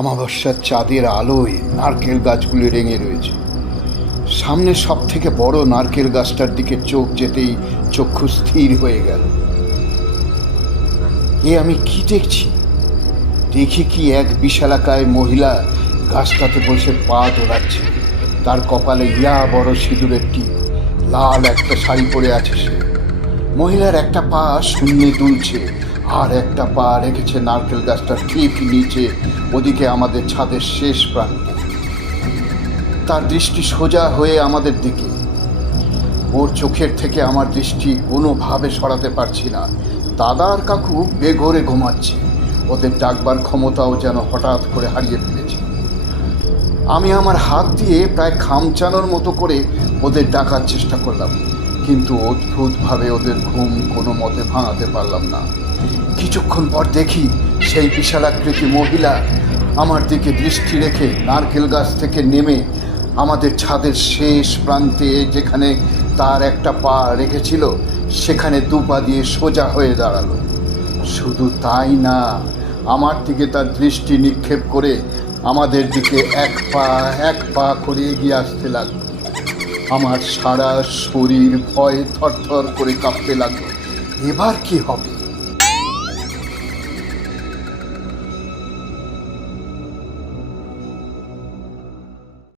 আমাবস্যার চাঁদের আলোয় নারকেল গাছগুলি রেঙে রয়েছে। সামনে সব থেকে বড় নারকেল গাছটার দিকে চোখ যেতেই চক্ষু স্থির হয়ে গেল। এ আমি কি দেখছি? দেখি কি এক বিশালাকায় মহিলা গাছটাতে বসে পা দোলাচ্ছে। তার কপালে ইয়া বড় সিঁদুরের টিপ, লাল একটা শাড়ি পরে আছে সে। মহিলার একটা পা শূন্যে দুলছে, আর একটা পা রেখেছে নারকেল গাছটার ঠিক নিচে, ওদিকে আমাদের ছাদের শেষ প্রান্তে। তার দৃষ্টি সোজা হয়ে আমাদের দিকে। ওর চোখের থেকে আমার দৃষ্টি কোনোভাবে সরাতে পারছি না। দাদা আর কাকু বেঘোরে ঘুমাচ্ছে, ওদের ডাকবার ক্ষমতাও যেন হঠাৎ করে হারিয়ে ফেলেছে। আমি আমার হাত দিয়ে প্রায় খামচানোর মতো করে ওদের ডাকার চেষ্টা করলাম, কিন্তু অদ্ভুতভাবে ওদের ঘুম কোনো মতে ভাঙাতে পারলাম না। কিছুক্ষণ পর দেখি সেই বিশালাকৃতি মহিলা আমার দিকে দৃষ্টি রেখে নারকেল গাছ থেকে নেমে আমাদের ছাদের শেষ প্রান্তে, যেখানে তার একটা পা রেখেছিল, সেখানে দুপা দিয়ে সোজা হয়ে দাঁড়ালো। শুধু তাই না, আমার দিকে তার দৃষ্টি নিক্ষেপ করে আমাদের দিকে এক পা করে এগিয়ে আসতে লাগলো। আমার সারা শরীর ভয়ে থরথর করে কাঁপতে লাগলো। এবার কি হবে?